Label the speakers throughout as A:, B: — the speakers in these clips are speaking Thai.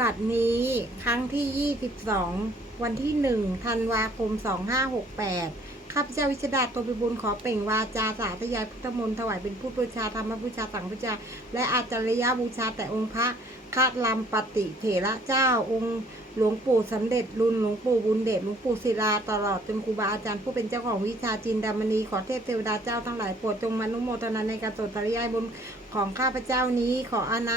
A: บัตินี้ครั้งที่ 22 วันที่ 1 ธันวาคม 2568 ข้าพเจ้าวิชดาตัวพิบูลขอเป่งวาจาสาธยายพุทธมนต์ถวายเป็นผู้บูชาธรรมบูชาสังบูชา และอาจารยบูชาแต่องค์พระคัดลำปฏิเถระเจ้าองค์หลวงปู่สำเร็จรุนหลวงปู่บุญเดชหลวงปู่ศิลาตลอดจนครูบาอาจารย์ผู้เป็นเจ้าของวิชาจินดามณีขอเทพเทวดาเจ้าทั้งหลายโปรดจงมานุโมทนาในการสวดปริยายบนของข้าพเจ้านี้ขออานา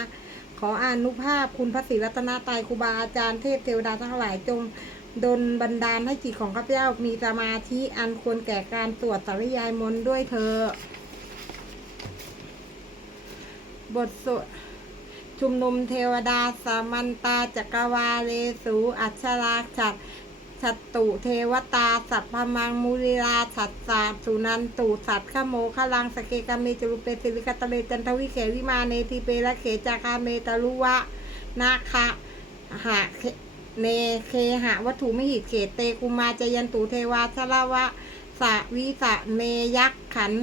A: ขออานุภาพคุณพระศรีรัตนตรัยครูบาอาจารย์เทพเทวดาทั้งหลายจงดลบันดาลให้จิตของข้าพเจ้ามีสมาธิอันควรแก่การสวดสริยายมนต์ด้วยเธอบทสวดชุมนุมเทวดาสามันตาจักรวาเลสู อัชราชัด ชัตตุเทวตา สัพพมังมุริลาฉัตสาสุนันตุสัตขโมขลังสเกกาเมจรุเปสิริกตะเลจันทวิเขวิมาเนทิเปละเขจาคาเมตลุวะนาคะหะเขเนเคหะวัตถุมหิตเขตเตกุมาจยันตุเทวาชลวะสวิสะเนยักขัน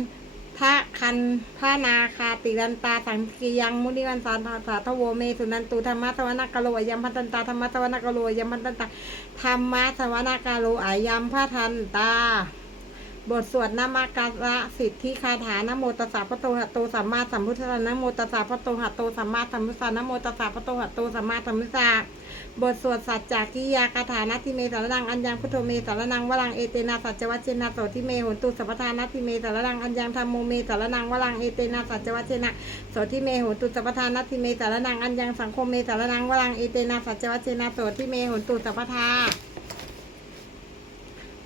A: พระคันพระนาคาติรันตาสังกียังมุนิวันสานสาทโวเมสุนันตุธรรมะสวนากโลยัมพันตันตาธรรมะสวนากโลยัมพันตันตาธรรมะสวนากรโลอายัมพระทันตา บทสวดนามการะสิทธิคาถานโมตัสสะพระโตหะโตสัมมาสัมพุทธะนโมตัสสะพระโตหะโตสัมมาสัมพุทธะนโมตัสสะพระโตหะโตสัมมาสัมพุทธะบทสวดสัจจกิยาคาถานาทิเมสารนังอัญญังพุทโธเมสารนังวรังเอเตนะสัจวัชเชนะโสทิเมหุนตุสัพพทานาทิเมสารนังอัญญังธรรมโมเมสารนังวรังเอเตนะสัจวัชเชนะโสทิเมหุนตุสัพพทานาทิเมสารนังอัญญังสังคมเมสารนังวรังเอเตนะสัจวัชเชนะโสทิเมหุนตุสัพพทา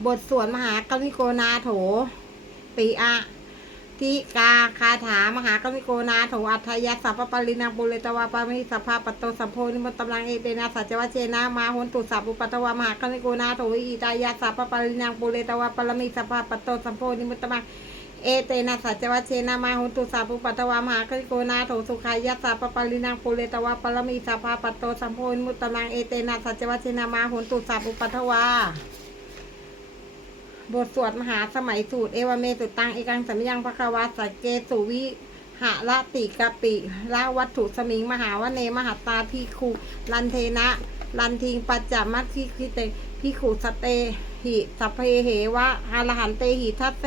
A: บทสวดมหากริโกนาโถติอะทิกาคาถามหากริโกนาโถอัทยาสัพพปรินังปุเรตวาปามิสัพพปตโตสัมโพนิมตตำลังเอเตนะสัจวะเชนะมาหุนตุสัพปุปตวามหากริโกนาโถอิตายาสัพพปรินังปุเรตวาปรมิสัพพปตโตสัมโพนิมตตำลังเอเตนะสัจวะเชนะมาหุนตุสัพปุปตวามหากริโกนาโถสุขายาสัพพปรินังปุเรตวาปรมิสัพพะปตโตสัมโพนิมุตตมังเอเตนะสัจวะเชนะมาหุนตุสัพปุปตวา บทสวดมหาสมัยสูตรเอวเมสุตังเอกังสัมยังพระควาสัจเกสุวิหะละติกะปิละวัตถุสมิงมหาวเนมหัตาพิคุลันเทนะลันทิงปัจจมัคคิคิเตพิขุสเตหิสัพเพเหวะอรหันเตหิทัสเส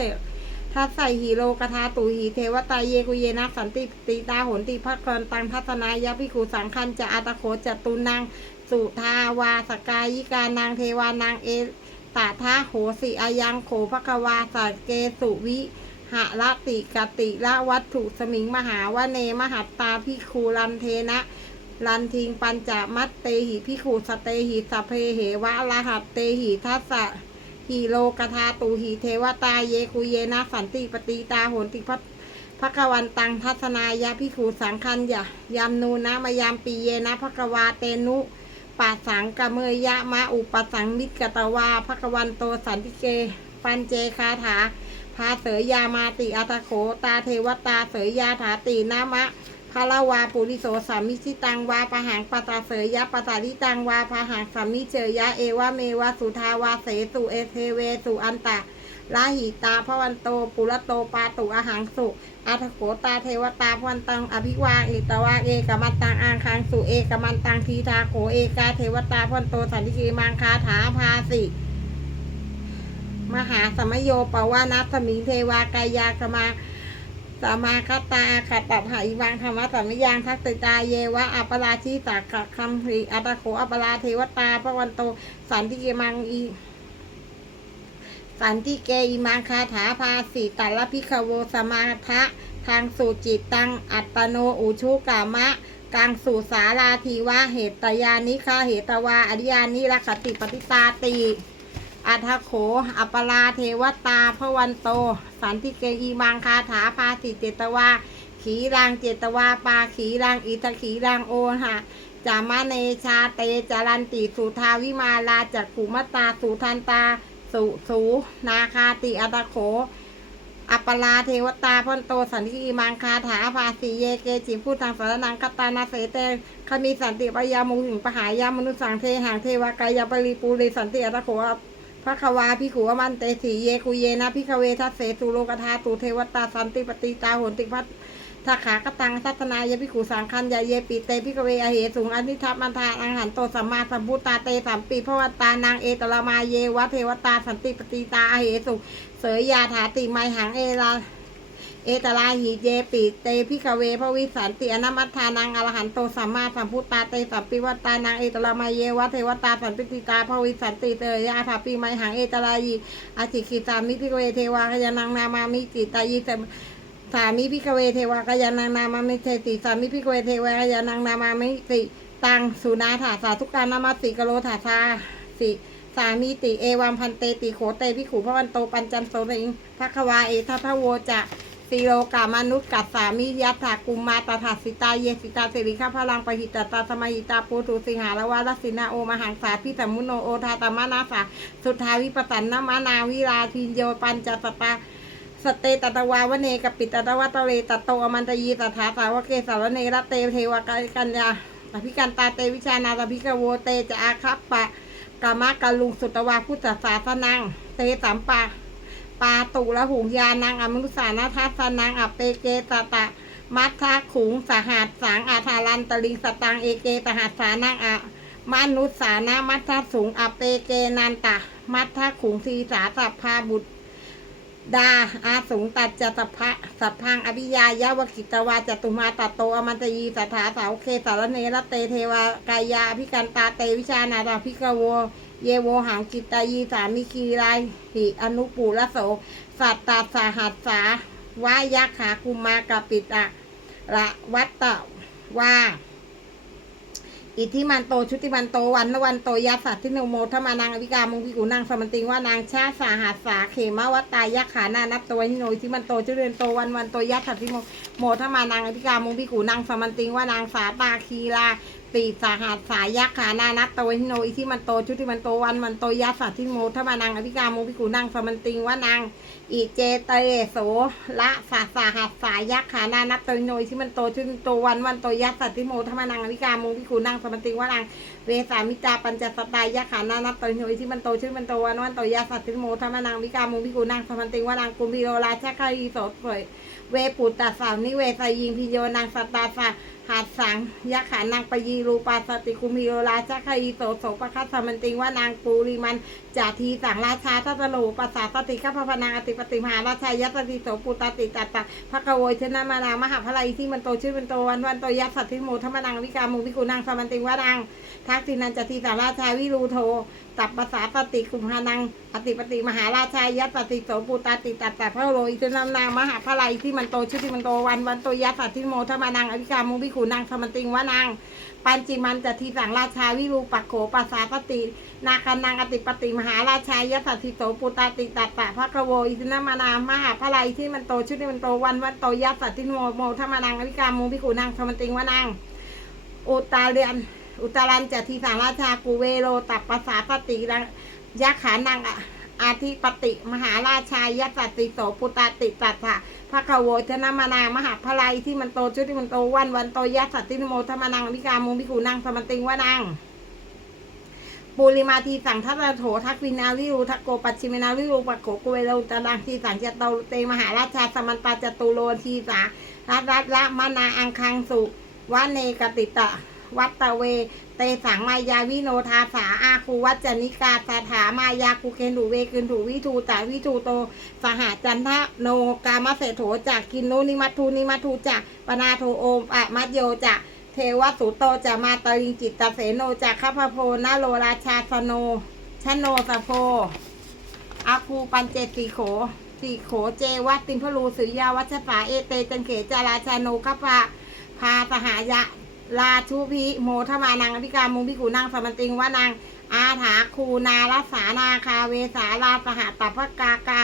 A: ทัสใสหิโลกทาตุหิเทวตาเยกุเยนะสันติติตาโหนติภครตังทัศนายะพิขุสังคันจะอาตโขจะตุนังสุทาวาสกายิกานางเทวานางเอ ตาทาโหสิอายังโขภควาสัเกสุวิหะละติกติละวัตถุสมิงมหาวเนมหัตตาพิคูลันเทนะลันทิงปัญจมัตเตหิพิคูสเตหิสเพเหวะรหัตเตหิทัสสะหิโลกทาตูหิเทวตาเยกุเยนะสันติปฏิตาโหนติพัพระกวันตังทัศนายะพิคูสังคัญยะยามนูนะมายามปีเยนะพระกวาเตนุ ปัสสังกะเมยยะมะอุปสังมิตกตวาภควันโตสันติเก ปัญเจคาถาพาเสยยามาติอัตโขตาเทวตาเสยยาถาตินามะพาลาวาปุริโสสามิชิตังวาปะหังปตาเสยยะปตาลิตังวาพาหังสามิเจยยะเอวะเมวะสุทาวาเสสุเอเทเวสุอันตะ ลาหิตาพระวันโต ปุระโตปาตุอาหังสุอาทโขตาเทวตาพวันตัง อภิวาเอตวาเอกมันตังอังคังสุเอกมันตังทีทาโขเอกาเทวตาพวันโตสันติกีมังคาถาภาสิมหาสมโยปวานัสมิงเทวากายากมาสมาคตาขัดตตหาอิวังธรรมะสัมยังทักติตาเยวะอัปราชิตากคัมหริอัตโขอัปราเทวตาพระวันโตสันติกีมังอี สันติเกอิมังคาถาภาสีตัลพิคโวสมาทะทางสู่จิตตังอัตโนอุชุกามะกังสู่สาลาทีวะเหตตยานิคาเหตวาอริยานิรคติปฏิตาติอัทโข อัปราเทวตาพระวันโต สันติเกอีมังคาถาภาสิเจตวา ขีรังเจตวาปาขีรังอิทขีรังโอหะจามะเนชาเตจารันติสุทาวิมาลาจักขุมตาสุทันตา สุสูนาคาติอัตโข อัปลาเทวตาพนโตสันติมังคาถาภาสีเยเกจิพูตังสารนังกัตานาเสเตคมีสันติปยามุหิงปหายามนุสังเทหังเทวกายาปริปูริสันติอัตโขพระควาพิขุวมันเตสีเยกุเยนะพิคเวทัสเสสุโลกธาตุเทวตาสันติปฏิตาหนติพัท ทาขากตังสัตนายพิขุสังคันยาเยปิเตพิกเวอเหสุงอนิทัพมันทาอังหันโตสัมมาสัมพุตตาเตสัมปีพระวตานางเอตละมาเยวะเทวตาสันติปฏิตาอเหสุเสยยาถาติไมหังเอลาเอตลาหิเยปิเตพิกเวพระวิสันติอนามัฏฐานังอรหันโตสัมมาสัมพุตตาเตสัมปิวัตตานางเอตลามาเยวะเทวตาสันปิติตาพระวิสันติเตยาถาปีไมหังเอตลาหิอาจิกิตามิพิกเวเทวากยานังนามามิจิตายิส สามิพิกเวเทวากยานังนามามิเทติสามิพิกเวเทวากยานังนามามิติตังสุนาถาสาทุการนามาสิกโลถาสาสิสามีติเอวัมพันเตติโขเตพิขูพระวันโตปัญจันโสริงพระควาเอทัพะโวจะสีโลกามนุษย์กัสสามิยัตถากุมมาตถาสิตาเยสิตาสิริข้าพลังปหิตตาสมัยตาปูตุสิหาละวาลสินาโอมหังสาพิสมุโนโอทาตมานาสาสุทาวิปสันนมานาวิราทินโยปัญจตตา สเตตตวาวเนกปิตตวะตะเวตโตอมันตยีตถาสาวเกสารเนรเตเทวกกัญญาอภิกันตาเตวิชานาตภิกโวเตจะอาคัปปะกามะกะลุงสุตวาพุทธศาสนังเตสัมปะปาตุละหุงยานังอมนุสานาทัสนังอเปเกตตะมัทธาขุงสหัสสังอาทารันตลิงสตังเอเกตหัสสานังอะมนุสานามัทธาสูงอเปเกนันตะ มัทธาขุงทีสาสัพพาบุตร ดาอาสงตัดจตพะสัพพังอภิยายาวกิตวาจตุมาตโตอมันตยีสถาสาวเคสารเนรเตเทวากายาพิกันตาเตวิชานาตาพิกโว เยโวหังกิตายีสามิคีไรหิอนุปูระโส สัตตาสาหัสสาวายาขากุมากปิตะละวัตตะวา อิทธิมันโตชุติมันโตวันละวันโตยาสัตทิโนโมธามานางอวิกามงวิกุนางสมันติงว่านางชาสาหัสสาเขมวัตตายะขานานับตัวนิโนอิทธิมันโตชุเรนโตวันวันโตยาสัตทิโนโมทมานางอวิกามงวิกุนางสมันติงว่านางสาตาคีลาติสาหัสสายะขานานับตัวนิโนอิทธิมันโตชุติมันโตวันวันโตยัสสัตทิโมทมานังอวิกามุพิกุนางสมันติงวานางอิเจเตโสละสาสาหัสสายะขานานับตัวนิโนอิทธิมันโตชุติมันโตวันวันโตยัสสัตทิโมทมานังอวิกามุพิกุนางสมันติงวานางเวสามิตาปัญจสตายะขานานับตโยที่มันโตชื่อมันโตวันวันโตยาสัตติโมธรรมนางวิกามุวิกูนางสมันติงวานางกุมพิโรราชคารีโสเผยเวปุตตะสาวนิเวสยิงพิโยนางสตาสา หาดสังยะขานางปยีรูปาสติคุมพิโรราชคารีโสโสปะคัสมันติงว่านางปูริมันจาทีสังราชาทัตโลปัสสาสติข้าพนางอติปติมหาราชายสติโสปุตติตัตตะพระกโวยชนะมานามหาพลายที่มันโตชื่อมันโตวันวันโตยาสัตติโมธรรมนางวิกามุวิกูนางสมันติงว่านางทักษินันจติสาราชาวิรูโทตับภาษาปฏิคุมหานังอติปฏิมหาราชายัตปฏิโสปุตติตัตตะพระโลอิตนามนามหาพลายที่มันโตชื่อที่มันโตวันวันโตยัตสัตทิโมทมนังอวิกามุวิขูนางสมันติงวานางปัญจิมันจติสังราชาวิรูปักโขปัสสาปฏินาคานังอติปฏิมหาราชายสัตติโสปุตาติตัตตะพระกโวอิตุนามนามหาพลายที่มันโตชื่อที่มันโตวันวันโตยัตสัตทิโมโมทมานังอวิกามุวิขูนางสมันติงวานางอุตาเรียนอุตารันจะทีสางราชากูเวโรตับภาษาปฏิรังยักขานังอาทิปติมหาราชายัสสติโสปุตาติตัสสะ พระขโวชนะมานามหาพลายที่มันโตชุดที่มันโตวันวันโตยัสสติโมธรรมนังวิกามุงวิกูนางสมันติงวานังปุริมาทีสังทัตโถทักวินาวิรูทักโกปัจฉิมินาวิรูปะโขกุเวโรอุตารังทีสังจโตเตมหาราชาสมันตาจตุโลทีสารัตรัตละมนาอังคังสุวะเนกติตะ วัตตเว เตสังมายาวิโนทาสาอาคูวัจจนิกาสถามายาคูเคนถูเวคืนถูวิทูตาวิทูโต สหจันทะโนกามเสโถจากกินโนนิมัตทูนิมัตทูจากปนาโทโอมอะมัจโยจากเทวสุโตจะมาตริงจิตตเสโนจากข้าพโพนาโลราชาสโนชโนสโพอาคูปันเจสีโขสีโขเจวัตติมพลูสุยาวัชสาเอเตจันเขจาราชาโนขพาพาสหายะ ลาชุพิโมทมานังอธิกามุงพิกูนางสมันติงว่านางอาถาคูนารสานาคาเวสาลาสหตัพกากา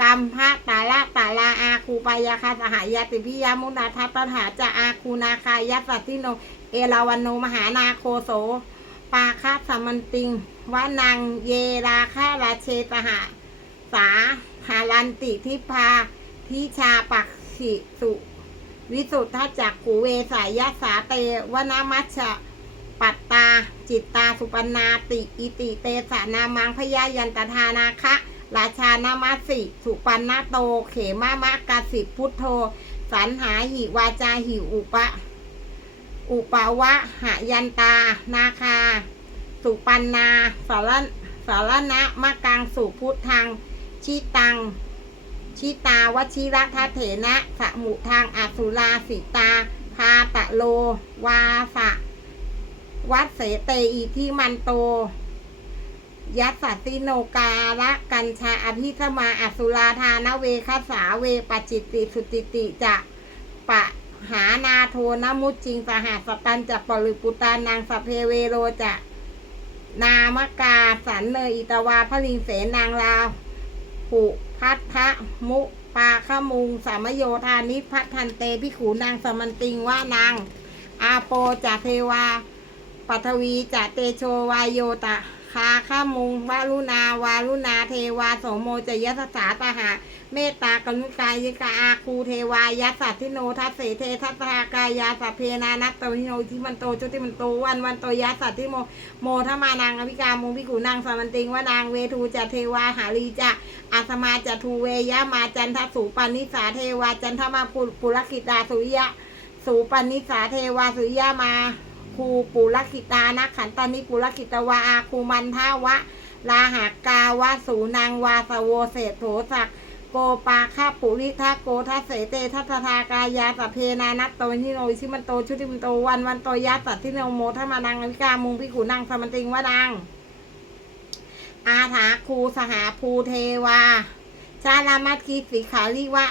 A: กรรมพระตาละตาลาอาคูปายาคาสหายาติพิยามุนาทัปปถาจะอาคูนาคายัสสติโน เอราวันโนมหานาโคโส ปาคาสมันติงวานางเยราคาราเชตหะสาหารันติทิพาทิชาปักขิสุ วิสุทธจักขูเวสายาสาเตวนามัชะปัตตา จิตตาสุปนาติ อิติเตสานามังพยายันตทานาคะ ราชานามาสิ สุปันนาโต เขมามะกาสิพุทโธสรรหาหิวาจาหิอุปะ อุปวะหายันตา นาคา สุปันนาสารสารณะมะกังสุพุทธัง ชิตัง ชิตาวชิระทะเถนะสมุทางอสุราสิตา พาตะโล วาสะวัดเสเตอีที่มันโต ยัสสติโนกาละกัญชาอภิสมาอสุราธานเวคสาเวปจิตติสุจิติจะปะหานาโทนมุจิงสหสตันจะปริปุตานังสเพเวโรจะ นามกาสันเนยอิตวาพลิงเสนางลาหุ พัทธมุปาขมุงสามโยธานิพัทันเตพิขูนางสมันติงว่านางอาโปจาเทวาปัทวีจะเตโชวายโยตะคาข้ามุงวารุณาวารุณาเทวาโสโมจยสสาตหา เมตตากรุณายิกาอาคูเทวายัสสัทธิโนทัสเสเททัสสากายาสัพเพนานัตโตหิโนทิมันโตจุติมันโตวันวันโตยัสสัทธิโมโมทมานางอภิกามุงพิกุนางสมันติงว่านางเวทูจะเทวาหาลีจะอาสมาจะทูเวยะมาจันทสุปานิสาเทวาจันทมาปุรกิตาสุยะสูปานิสาเทวาสุยะมาคูปุรคิตานะขันตานิปุรคิตวาอาคูมันทาวะลาหากาวะสูนางวาสโวเศโถสัก โกปาคาปุริทาโกทัสเสเตทัตทากายาสัพเพนานัตโตนิโนชิมันโตชุติมันโตวันวันโตยัสสัตทิโนโมทมานังอวิกามุงพิกุนังสมันติงวะดัง อาถาคูสหาภูเทวา ชาลามัตคีสิขาลิวะ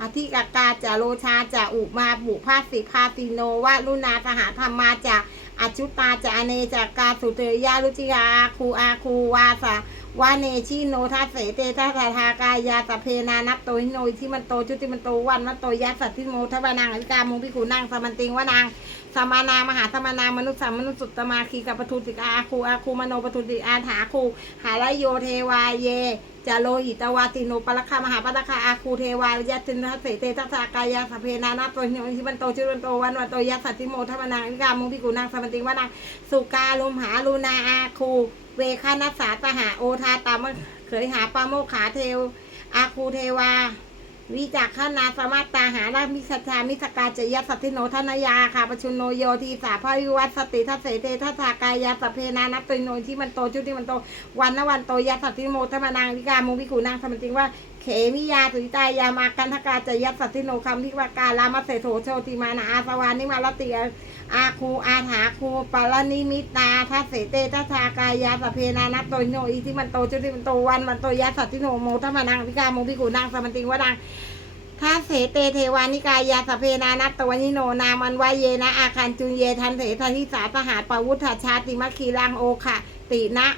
A: อธิกากาจะโลชาจะอุมาบุภาสิภาติโนวะลุนาสหธรรมาจะ อชุตาจะอเนจากาสุเตยาลุจิยาอาคูอาคูวาสาวาเนชิโนทัสเสเตทัสทากายาสพเพนานับโตหิโนที่มันโตจุติมันโตวันมันโตยัสสัตทิโมทวานางอวิกามุงพิขุนางสมันติงวานางสมานามหาสมานามนุษย์สามนุษย์สุตตมาคีกับปทุติกาอาคูอาคูมโนปทุติอาถาคูหาลโยเทวาเย จะโลหิตวาติโนปะละคามหาปะละคาอาคูเทวายะตินทัสเสเตทัสสากายาสเพนานาโตหิมันโตชิมันโตวันวันโตยะสัตติโมธรรมนางวิกามุงพิกุนางสมันติวานางสุกาลุมหาลุนาอาคูเวคานัสสาตหาโอทาตามเขยหาปาโมขาเทวอาคูเทวา วิจักขนาสมาตาหารามิสชามิสกาจยสัตติโนทนายาค่ะปชุนโนโยทีสาพายุวัตสติทัศเสเตทัสสากายาสเพนานัตติโนที่มันโตชุดที่มันโตวันนวันโตยาสัตติโมทมนางวิกามุวิกูนางสมจริงว่าเขมิยาตุตายามากันทกาจยัสสัตติโนคำที่ว่าการลามาเสโถโชติมานาอาสวานิมาลติอาคูอาถาคูปาลนิมิตาทัสเสเตทัสากายาสเพนานัตโตโนอีที่มันโตชุดที่มันโตวันมันโตยัสสัตติโนโมทมานางวิกาโมุวิกูนางสมันจริงวดังถ้าเสเตเทวานิกายาสเพนานัตตวนิโนนามันวายเยนะอาคันจุเยทันเถทันทิสาสหาปวุฒชาติมัคคีรังโอคะตินะ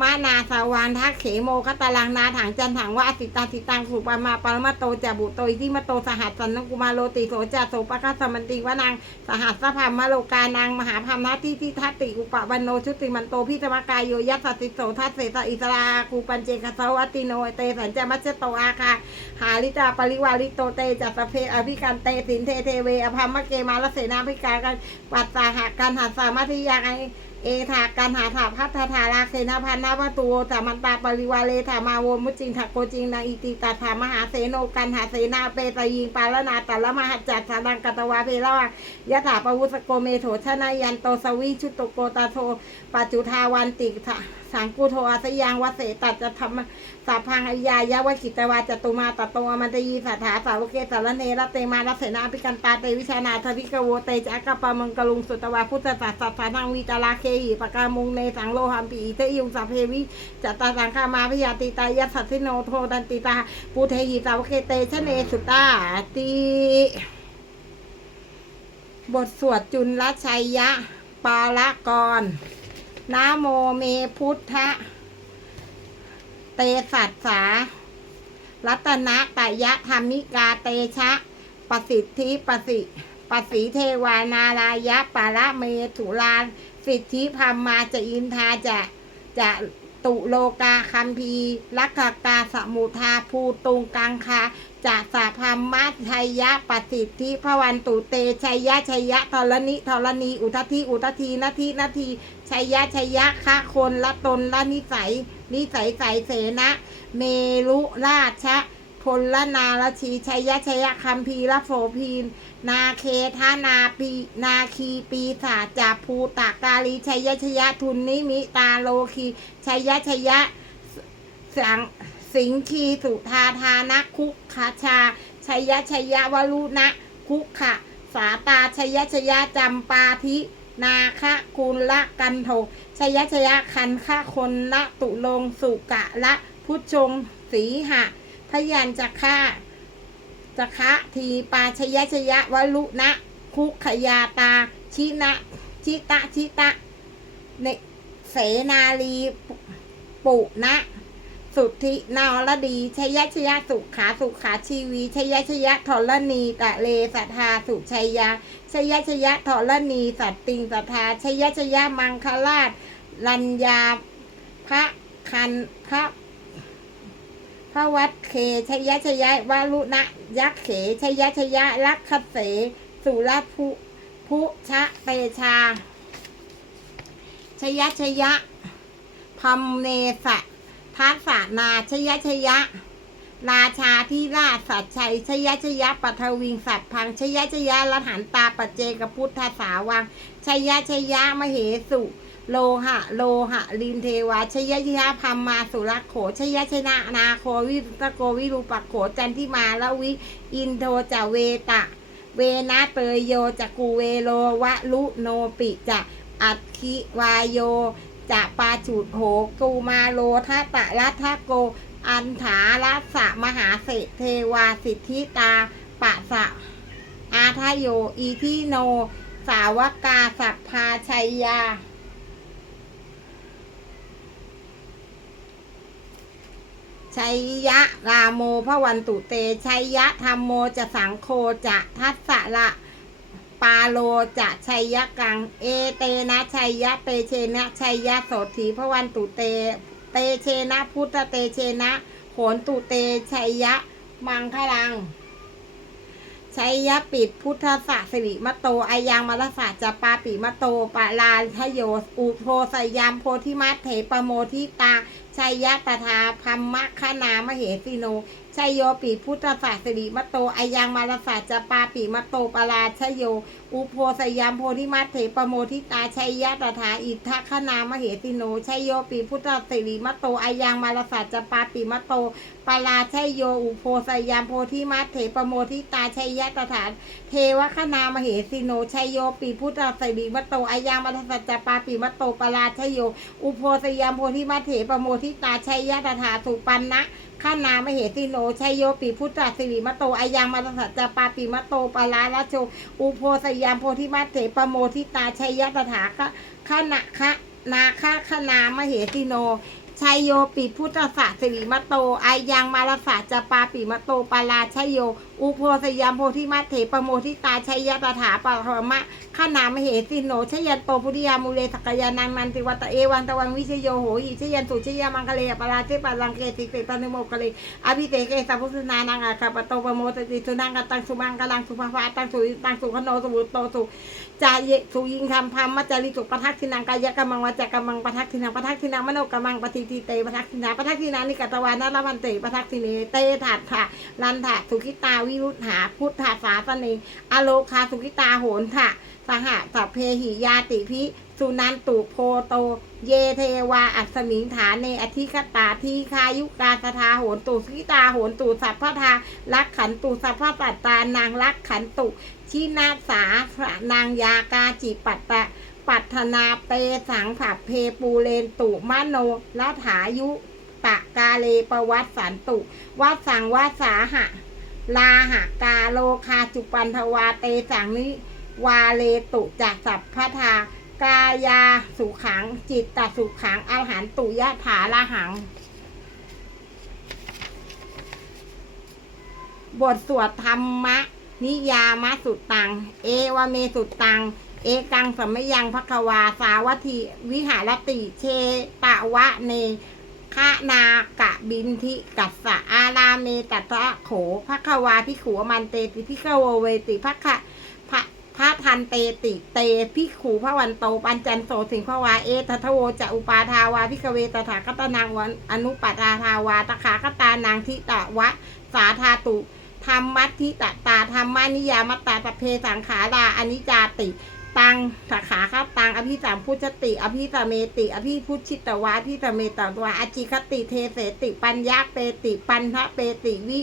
A: มานาสาวานทักเขโมคตาลังนาถังจันถังว่าอสิตาสิตังสุปามาปรมาโตจะบุโตอิที่มาโตสหัสสันนกุมาโลติโสจะโสปะคัสมันติวานางสหัสสะพามมโลกานางมหาพามนาที่ที่ทัตติอุปวันโนชุติมันโตพิธมกายโยยัสสติโสทัสเสตอิสราคูปัญเจกสวัติโนเตสัญจมัจโตอาคาหาลิตาปริวาริโตเตจัตตเพอภิกันเตสินเทเทเวอภัมมะเกมาลเสนาภิการกันปัตตาหากันหาสามัธิยาไอ เอถากันหาถาพัฒธาราเซนาพันนาวตูสามันตาปริวาเลธามาโวมุจิงถักโกจิงนาอิติตาธามหาเสโนกันหาเสนาเปตยิงปาลนาตัลละมหาจัตสาดังกตวาเพลวายะถาปวุสโกเมโถชนายันโตสวิชุตโกตาโทปัจจุทาวันติถา สังกุโทอาสยังวเสตัดจะทำสัพพังอิยายะวะกิตวาจตุมาตโตอมันตยีสัทธาสาวเกสารเนรเตมารัสเสนาภิกันตาเตวิชานาทวิกโวเตจักกปะมังกลุงสุตวาพุทธศาสสัทธานังวิจาราเคหิปกามุงเนสังโลหัมปีเตยุงสัพเพวิจตาสังฆามาพยาติตายัสสัทธิโนโทดันติตาปุเทหิสาวเกเตชเนสุตตาติบทสวดจุลชัยยะ ปาละกร นะโมเมพุทธะ เตสัสสา รัตนะตยะธรรมิกาเตชะ ประสิทธิประสิปสีเทวานารายะปาระเมถุลานสิทธิพัมมาจะอินทาจะจะตุโลกาคัมพีลักขกาสมุทาภูตุงกังคาจะสาพัมมัชัยยะปสิทธิพวันตุเตชัยยะชัยยะธรณิธรณีอุทธิอุทธีนาทีนาที ชัยยะชัยยะคะคนละตนละนิสัย นิสัยใสเสนะ เมรุราชะพลละนาลชีชัยยะชัยยะคัมพีละโฟพีนนาเคทานาปีนาคีปีศาจาภูตากาลีชัยยะชัยยะทุนนิมิตาโลคีชัยยะชัยยะสังสิงคีสุธาทานะคุกคาชาชัยยะชัยยะวรุณะคุกขะสาตาชัยยะชัยยะจำปาทิ นาคะกุลละกันโทชยชยะคันคะคนละตุลงสุกะละพุชงสีหะ พยัญจะฆ่าจะคะทีปาชยชยะวลุนะคุขยาตา ชินะชิตะชิตะเนเสนาลีปุนะ สุทธินาวรดีชยชยะสุขาสุขาชีวีชยชยะทรณีตะเลสัทธาสุชัยยา ชยชยะทรณีสัตติงสัทธาชยชยะมังคลาชลัญญาพระคันพระพระวัดเคชยชยะวารุณะยักษ์เขชยชยะลักขเสสุรภูพุชะเตชา ชยชยะพัมเนสะทัสสานาชยชยะ ราชาที่ราชสัจชัยชยชยะปัทวิงสัตพังชยชยะละหันตาปเจกพุทธสาวังชยชยะมเหสุ โลหะ โลหะ ลินเทวาชยชยะพัมมาสุรโขชยชนะนาโควิตโกวิรูปโขจันทิมาละวิ อินโทจาเวตะ เวนะเตยโยจักกูเวโลวะลุโนปิจะอัตคิวายโยจะปาจุดโหกูมาโลทะตะรัทะโก อันถารัสสะมหาเศเทวาสิทธิตาปะสะอาทายโย อีทิโน สาวกาสัพพาชัยยา ชัยยะรามโมพระวันตุเต ชัยยะธรรมโมจะสังโคจะทัสสะละปาโลจะชัยยะกัง เอเตนะชัยยะเตเชนะชัยยะโสถีพระวันตุเต เตเชนะ พุทธเตเชนะโขนตุเตชัยยะ มังคลังชัยยะปิดพุทธศาสิริมโตอายังมรสะจะปาปิมโตปะลาทโยอุโพสยามโพธิมัตเถปโมทิตาชัยยะตถาพัมมะคณามเหสิโนชัยโยปีพุทธศาสริมะโตอายังมารสาจะปาปิมะโตปราชโย อุโพสยามโพธิมัตเถปโมทิตาชัยยะตถาอิทธคณามเหสิโนชัยโยปีพุทธสิริมะโตอายังมารสาจะปาปิมะโตปราชัยโยอุโพสยามโพธิมัตเถปโมทิตาชัยยะตถาเทวคณามเหสิโนชัยโยปีพุทธสิริมะโตอายังมารสาจะปาปิมะโตปราชัยโย อุโพสยามโพธิมัตเถปโมทิตาชัยยะตถาสุปันนะ ข้านามเหติโนชัยโยปีพุทธสิริมโตอายังมาสัจจปาปิมโตปาลาลโชอุโพสยามโพธิมัตเถปโมทิตาชัยยะตถาคะข้านะคะนาคาขนามเหติโนชัยโยปีพุทธศาสิริมโตอายังมาลสะจะปาปิมโตปาลาชัยโย อุโพสยามโพธิมัตเถปโมทิตาชัยยะตถาปะรมะข้านามเหติโนชยันโตพุทธิยามูเลสกยานังนันติวัตเอวันตะวังวิชโยโหหิชยันสุชยามังคเลปาราเทปาลังเกติเตปานุโมคเลอภิเตเกสัพพุสนานังอาคาปโตปโมตติสุนังกตังสุมังกลังสุภาภาตังสุตังสุขโนสุบุตโตสุจาเยสุยิงคำพัมมัจจาริสุปทักทินังกายกรรมังวาจกรรมังปทักทินังปทักทินังมโนกรรมังปฏิทิเตปทักทินาปทักทินานิกตวานาลพันเตปทักทิเนเตถัดถะลันถะสุขิตาวิิรุธหาพุทธาสาสเนอโลคาสุขิตาโหนถะสหสัพเพหิยาติพิสุนันตุโพโต เยเทวาอัศมิงฐานเนอธิคตาทีคายุกาสทาโหนตุสุขิตาโหนตุสัพพทารักขันตุสัพพปัตตานางรักขันตุชินาสาพระนางยากาจิปัตตะปัทนาเปสังผับเพปูเรนตุมโนละถายุตะกาเลปวัตสันตุวัดสังวาสาหะ ลาหะกาโลคาจุปันทวาเตสังนิวาเลตุจักสัพพทากายาสุขัง จิตตสุขังอาหารตุยะถาละหัง บทสวดธรรมะ นิยามะสุตตัง เอวเมสุตตัง เอกังสัมยังภควา สาวัตถีวิหารติ เชตะวะเน ฆนากะบินทิกัสสะอาราเมตัตะโขภควาพิขวมันเตติพิขโวเวติภคะพระพระทันเตติเตพิขูพระวันโตปัญจันโสสิงพวาเอทัทโวจะอุปาทาวาพิกเวตถาคตนางวันอนุปตาทาวาตถาคตานางทิตะวะสาธาตุธรรมัทธิตตาธรรมานิยามตตาสเพสังขาราอนิจจาติ ตังสาขาข้าตังอภิสามพุชติ อภิสเมติ อภิพุชิตวะอภิสเมตตวะอจิคติเทเสติ ปัญญาเปติปันทะเปติวิ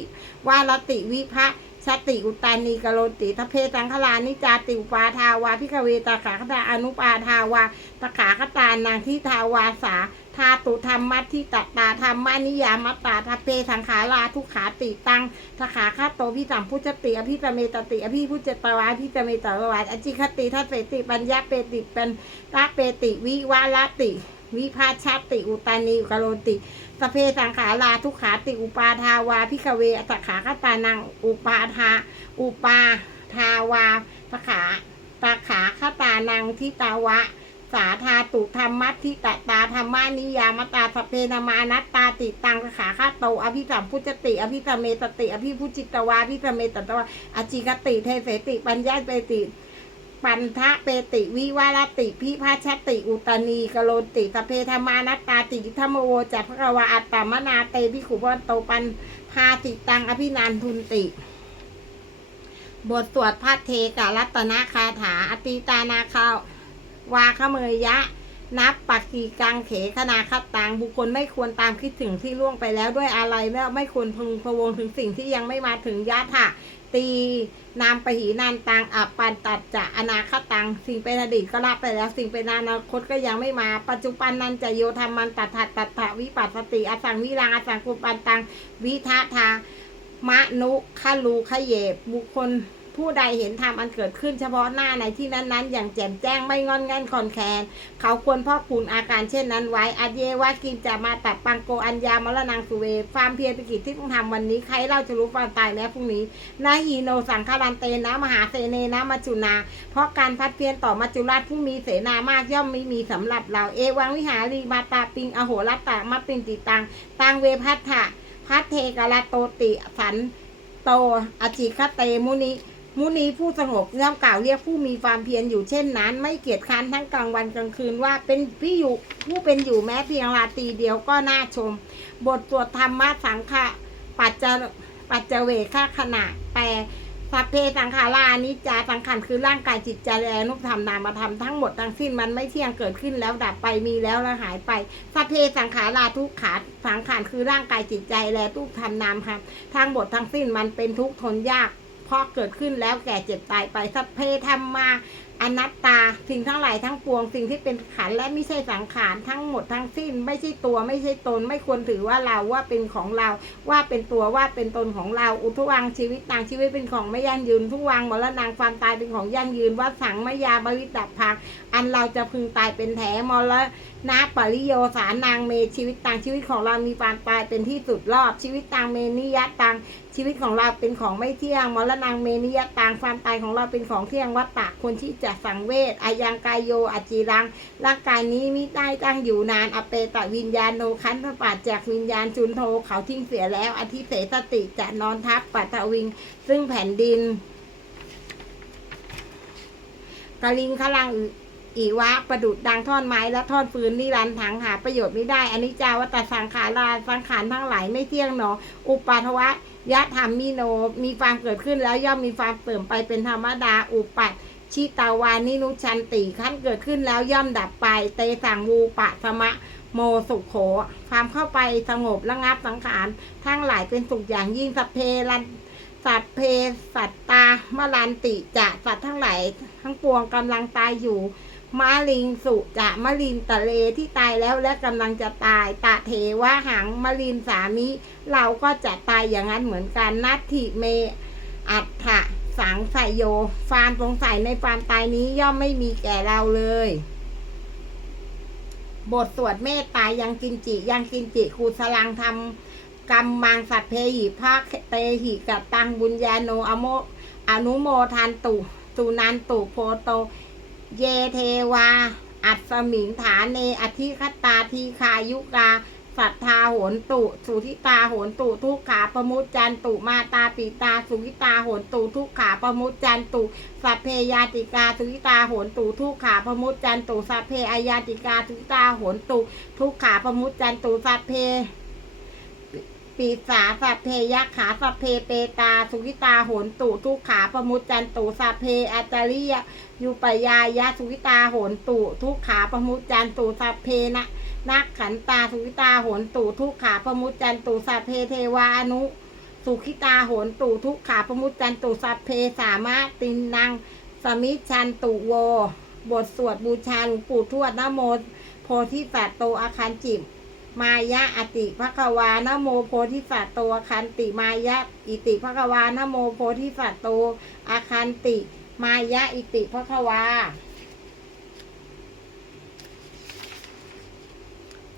A: วารติวิภะชติอุตานีกโลติทเพสังขลานิจาติอุปาทาวาพิกเวตาขาคตาอนุปาทาวาตขาคตานางทิทาวาสา ทาตุธรรมัททิตตาธรรมานิยามตตาทเพสังขาราทุกขาติตังสขาคาโตพิสัมพุชติอภิสเมตติอภิพุจตวาอภิสเมตตวาอจิคติทัสเสติปัญญาเปติเป็นตาเปติวิวาลติวิภาชาติอุตานีกโลติสเพสังขาราทุกขาติอุปาทาวาพิกเวสขาคตานังอุปาทาอุปาทาวาสขาตาขาคตานังทิตาวะ สาธาตุธรรมัทิตตาธรรมานิยามตาสเพนามานัตตาติตังขาคาโตอภิสัมพุจติ อภิสเมตติ อภิพุจิตวาอภิสเมตตวาอจิกติเทเสติ ปัญญาเปติ ปันทะเปติวิวารติพิพาชติ อุตนีกโลติสเพธรรมานัตตาติธรรมโวจัพพะวาอัตตมนาเตพิขุวันโตปันพาติตังอภินันทุนติบทสวดพระเทการัตนาคาถาอติตานาคา วาขเมยยะ นับปักกีกังเขคนาคัตตัง บุคคลไม่ควรตามคิดถึงที่ล่วงไปแล้วด้วยอะไรแล้วไม่ควรพึงพะวงถึงสิ่งที่ยังไม่มาถึงยะถะตีนามปหีนานตังอัปปันตัดจะอนาคตัง สิ่งเป็นอดีตก็ละไปแล้ว สิ่งเป็นอนาคตก็ยังไม่มา ปัจจุบันนันจะโยธรรมันตัดถัดตัดถะวิปัสสติอสังวิรังอสังกุปันตัง วิทะทามะนุขลูขเยบบุคคล ผู้ใดเห็นธรรมอันเกิดขึ้นเฉพาะหน้าในที่นั้นๆ อย่างแจ่มแจ้งไม่งอนง่นคอนแคนเขาควรพ่อกพูนอาการเช่นนั้นไว้อาเยวากินจะมาตัดปังโกอัญญามรนังสุเวความเพียรปิกิจที่ต้องทำวันนี้ใครเล่าจะรู้ความตายแม้พรุ่งนี้นาฮีโนสังคารันเตนะมหาเสเนนะมัจจุนา เพราะการพัดเพียรต่อมัจจุราชผู้มีเสนามากย่อมไม่มีสำหรับเราเอวังวิหารีมาตาปิงอโหรัตตะมัปปิงติตังตังเวพัทธะพัทเทกาลาโตติสันโตอจิคเตมุนิ มุนีผู้สงบย่อมกล่าวเรียกผู้มีความเพียรอยู่เช่นนั้น ไม่เกียจค้านทั้งกลางวันกลางคืนว่าเป็นพี่อยู่ผู้เป็นอยู่แม้เพียงราตรีเดียวก็น่าชม บทสวดธรรมะสังฆะปัจจปัจเจเวค่าขณะแปลสัพเพสังขารานิจจาสังขารคือร่างกายจิตใจและนุธรรมนามธรรมทั้งหมดทั้งสิ้นมันไม่เที่ยงเกิดขึ้นแล้วดับไปมีแล้วแล้วหายไปสัพเพสังขาราทุกขาสังขารคือร่างกายจิตใจและทุกธรรมนามธรรมทั้งหมดทั้งสิ้นมันเป็นทุกข์ทนยาก เพราะเกิดขึ้นแล้วแก่เจ็บตายไปสัพเพธรรมา อนัตตาสิ่งทั้งหลายทั้งปวงสิ่งที่เป็นขันและไม่ใช่สังขารทั้งหมดทั้งสิ้น ไม่ใช่ตัวไม่ใช่ตน ไม่ควรถือว่าเราว่าเป็นของเรา ว่าเป็นตัวว่าเป็นตนของเรา อุทวังชีวิตต่างชีวิตเป็นของไม่ยั่งยืนทุวังมรณะความตายเป็นของยั่งยืนว่าสังมยาบริดับพังอันเราจะพึงตายเป็นแถมรณะปริโยสานางเมชีวิตต่างชีวิตของเรามีความตายเป็นที่สุดรอบชีวิตต่างเมนิยะต่างชีวิตของเราเป็นของไม่เที่ยงมรณะเมนิยต่างความตายของเราเป็นของเที่ยงวัตตะคนที่จะสังเวชอายังกายโยอจิรัง ร่างกายนี้มิได้ตั้งอยู่นาน อเปตะวิญญาณโนคันธปาดจากวิญญาณจุนโทเขาทิ้งเสียแล้ว อธิเสสติจะนอนทับปัตตวิง ซึ่งแผ่นดินกลิงขลังอีวะประดุดดังท่อนไม้และท่อนฟืนนิรันถังหาประโยชน์ไม่ได้อนิจจาวัตสังขาราสังขารทั้งหลายไม่เที่ยงหนอ อุปาทวะยะธรรมมิโน มีความเกิดขึ้นแล้วย่อมมีความเสื่อมไปเป็นธรรมดา อุปัต ชิตาวานินุชันติขั้นเกิดขึ้นแล้วย่อมดับไป เตสังวูปะสมะโมสุขโข ความเข้าไปสงบระงับสังขาร ทั้งหลายเป็นสุขอย่างยิ่งสัพเพรันสัตเพสัตตามลันติจะสัตว์ทั้งหลายทั้งปวงกำลังตายอยู่มาลิงสุจะมะลินตะเลที่ตายแล้วและกำลังจะตาย ตะเทวะหังมะลินสามิ เราก็จะตายอย่างนั้นเหมือนกันนัตถิเม อัฏฐะ สังสโยความสงสัยในความตายนี้ย่อมไม่มีแก่เราเลย บทสวดเมตตายังกินจิ ยังกินจิคูสลังทำกรรมมังสัตเพหิภาคเตหิกับตังบุญญาโนอโมอนุโมทันตุตุนันตุโพโต เยเทวา อัศมิงฐานเนอธิคตาทีคายุกา สัทธาโหนตุสุทิตาโหนตุทุกขาประมุจจันตุมาตาปิตาสุวิตาโหนตุทุกขาประมุจจันตุสัพเพยาติกาสุวิตาโหนตุทุกขาประมุจจันตุสัพเพอายาติกาสุวิตาโหนตุทุกขาประมุจจันตุสัพเพปีสาสัพเพยักขาสัพเพเปตา สุกิตาโหนตุทุกขาประมุจจันตุสัพเพอาจริยยุปยายะสุกิตาโหนตุทุกขาประมุจจันตุสัพเพนะ นักขันตาสุกิตาโหนตุทุกขาประมุจจันตุสัพเพเทวานุ สุขิตาโหนตุทุกขาประมุจจันตุสัพเพสามารถตินนางสมิชันตุโว บทสวดบูชาหลวงปู่ทวดนโมโพธิสัตว์โตอาคันจิมมายะอติภควานโมโพธิสัตว์โตอาคันติมายะอิติภควานโมโพธิสัตว์โตอาคันติ มายะอิติภควา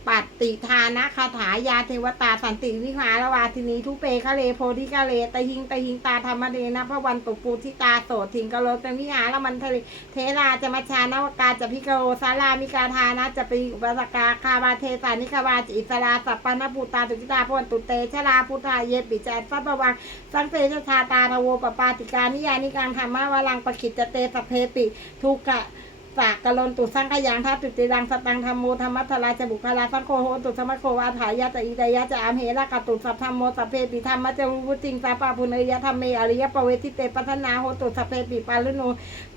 A: ปัตติทานะคาถายาเทวตาสันติวิหารวาทินีทุเปคะเลโพธิคะเลตะหิงตะหิงตาธรรมเดนะพระวันตุปูทิตาโสถิงกะโลตวิหารมันทะเลเทราจะมาชานวกาจะพิกโรสารามิกาทานะจะปีอุปสกาคาวาเทสานิคาวาจิอิสราสัปปนปุตตาตุกิตาพวนตุเตชราพุทธาเยปิจัตสัพพวังสังเตชชาตาทโวปปาติกานิยานิกังธรรมวลังปะขิจเตสเพปิทุกะ สากกะลนตุสังขยังทัตติติรังสตังธรรมโมธรรมัทธราจบุคลาสังโฆโหตุสมัคโควาถายะจะอิตายะจะอามเหระกตุสัพธรรมโมสัพเพปิธรรมะจะวุจิงสาปาปุเนยธรรมเมอริยปเวทิเตปัฒนาโหตุสัพเพปิปาลุโน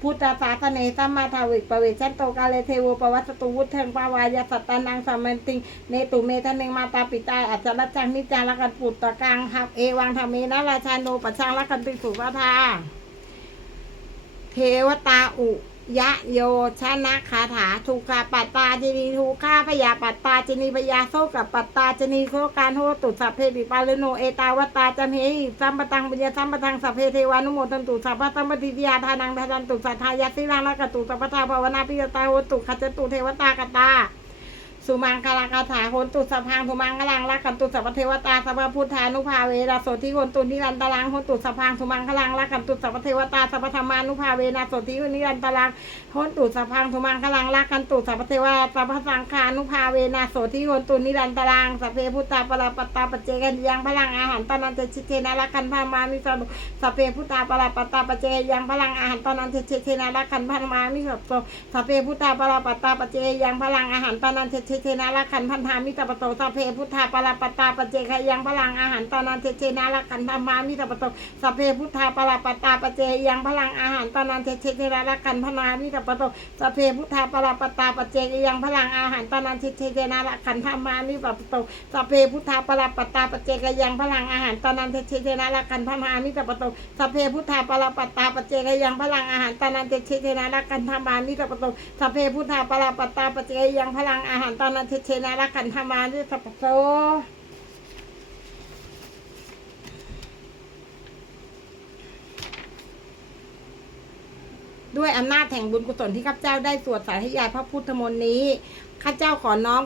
A: พุทธศาสเนสัมมาทาวิกปเวชันโตกาเลเทโวปวัสตุวุฒเทงปาวายาสัตตานังสัมมันติงเนตุเมทะเนงมาตาปิตาอัจจรัจจังนิจาระกันปุตตะกังหับเอวังธรรมเมนะราชาโนปัจจังระกันติสุภาทาเทวตาอุ ยะโยชนะคาถาทุกขาปัตตาจินีทุกขาพยาปัตตาจินีพยาโซกับปัตตาจินีโคการโหตุสัพเพปิปาลโนเอตาวตาจัมเหหิสัมปตังปัญญาสัมปตังสัพเพเทวานุโมทันตุสัพพะสัมปติยาทานังทานันตุสัทธายาสิรังละกตุสัพพทาภาวนาปิยตาโหตุขจตุเทวตากตา สุมังคลาคาถาโหนตุสัพังสุมังคลังรักขันตุสัพเทวตาสัพพุทธานุภาเวนะโสทิโหนตุนิรันตรังโหนตุสัพังสุมังคลังรักขันตุสัพเทวตาสัพธรรมานุภาเวนะโสทินิรันตรังโหนตุสัพังสุมังคลังรักขันตุสัพเทวตาสัพสังฆานุภาเวนะโสทิโหนตุนิรันตรังสัพเพพุทธาปราปตาปเจกันยังพลังอาหารตอนนั้นจชิเทนะรักขันพามามิสรุสัพเพพุทธาปราปตาปเจยังพลังอาหารตอนนั้นจชิเทนะรักขันพามามิสัพโตสัพเพพุทธาปราปตาปเจยังพลังอาหารตอนนั้นจะชิเทนะรักขันพันธามิตรปโตสัพเพพุทธาปราปตาปเจขยังพลังอาหารตอนันเทเชนาลกันธรรมามิตรปโตสัพเพพุทธาปราปตาปเจยังพลังอาหารตอนันเทเชนาลกันพนามิตรปโตสัพเพพุทธาปราปตาปเจยังพลังอาหารตอนันเทเชนาลกันธรรมามิตรปโตสัพเพพุทธาปราปตาปเจยังพลังอาหารตอนันเทเชนาลกันพนามิตรปโตสัพเพพุทธาปราปตาปเจยังพลังอาหารตอนันเทเชนาลกันธรรมามิตรปโตสัพเพพุทธาปราปตตาปเจยังพลังอาหารตอนนั้นเทเชนาลกันธรรมามิตรปโตด้วยอำนาจแห่งบุญกุศลที่ข้าพเจ้าได้สวดสาธยายพระพุทธมนต์นี้ข้าเจ้าขอน้อม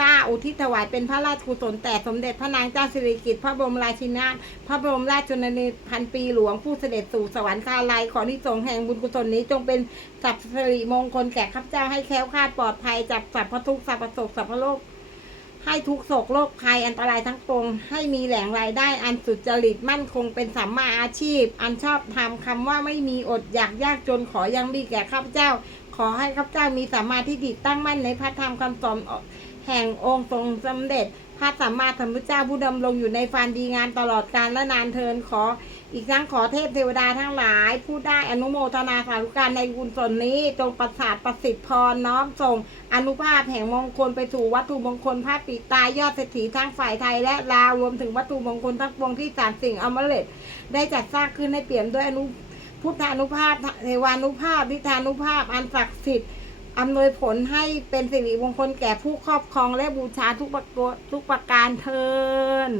A: ก้าอุทิศถวายเป็นพระราชกุศลแต่สมเด็จพระนางเจ้าสิริกิติ์พระบรมราชินีนาถพระบรมราชชนนีพันปีหลวงผู้เสด็จสู่สวรรคาลัยขอที่สงแห่งบุญกุศลนี้จงเป็นสัพสิริมงคลแก่ข้าพเจ้าให้แคล้วคลาดปลอดภัยจากสัพพทุกข์สัพพโศกสัพพโลกให้ทุกโศกโรคภัยอันตรายทั้งปวงให้มีแหล่งรายได้อันสุจริตมั่นคงเป็นสัมมาอาชีพ อันชอบทำคำว่าไม่มีอดอยากยากจนขอยังมีแก่ข้าพเจ้า ขอให้ข้าพเจ้ามีสัมมาทิฏฐิตั้งมั่นในพระธรรมคำสอน แห่งองค์ทรงสำเร็จ พระสัมมาสัมพุทธเจ้าผู้ดำรงอยู่ในฟานดีงามตลอดกาลและนานเทินขอ อีกทั้งขอเทพเทวดาทั้งหลาย ผู้ได้อนุโมทนาสาธุการในบุญส่วนนี้จงประสาทประสิทธิพรน้อมส่งอนุภาพแห่งมงคลไปสู่วัตถุมงคลพระปิตายอดเศรษฐีทั้งฝ่ายไทยและลาวรวมถึงวัตถุมงคลทั้งปวงที่สามสิ่งอมฤตได้จัดสร้างขึ้นให้เปี่ยมด้วยอนุพุทธานุภาพเทวานุภาพวิธานุภาพอันศักดิ์สิทธิ์ อำนวยผลให้เป็นสิริมงคลแก่ผู้ครอบครองและบูชาทุกประกทุกประการเทิน